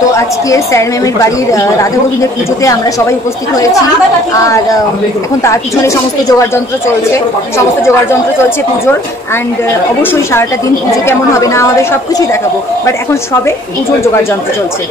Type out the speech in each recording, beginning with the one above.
তো আজকে স্যার ম্যামের বাড়ির রাধা গোবিন্দের পুজোতে আমরা সবাই উপস্থিত হয়েছি। আর এখন তার পিছনে সমস্ত জোগাড়যন্ত্র চলছে পুজোর। অ্যান্ড অবশ্যই সারাটা দিন পুজো কেমন হবে না হবে সব কিছুই দেখাবো, বাট এখন সবে পুজোর জোগাড়যন্ত্র চলছে।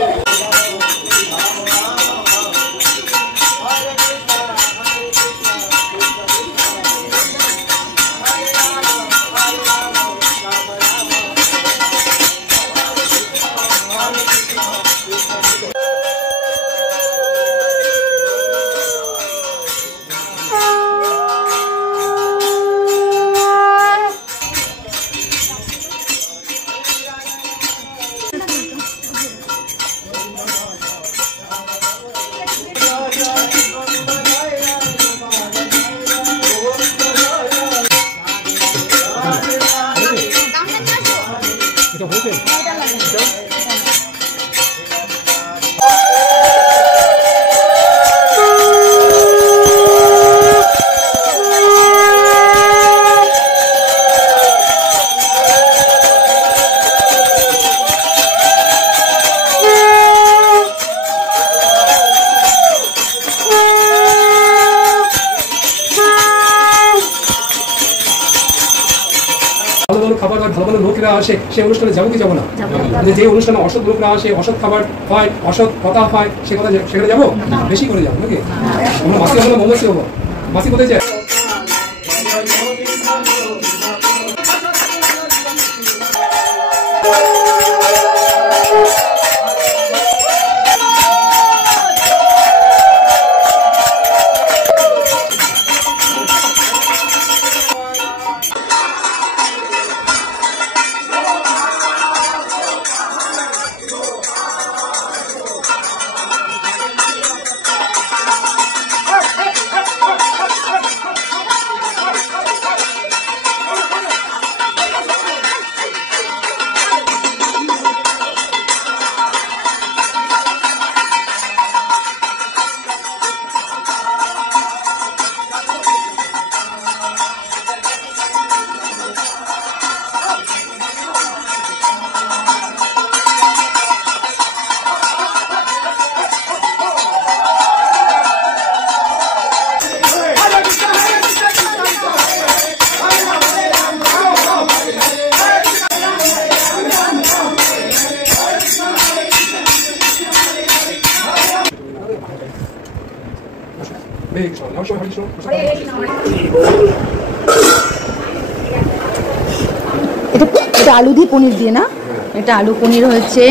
খাবার হয়, ভালো ভালো লোকরা আসে, সেই অনুষ্ঠানে যাবো কি যাবো না? যে অনুষ্ঠানে অসৎ লোকরা আসে, অসৎ খাবার হয়, অসৎ কথা হয়, সেখানে যাবো বেশি করে যাবো নাকি? আমরা মাসি হবো না মোমোসি হবো? মাসি কোথায় যায়? এটা আলু দিয়ে পনির দিয়ে না, এটা আলু পনির হয়েছে।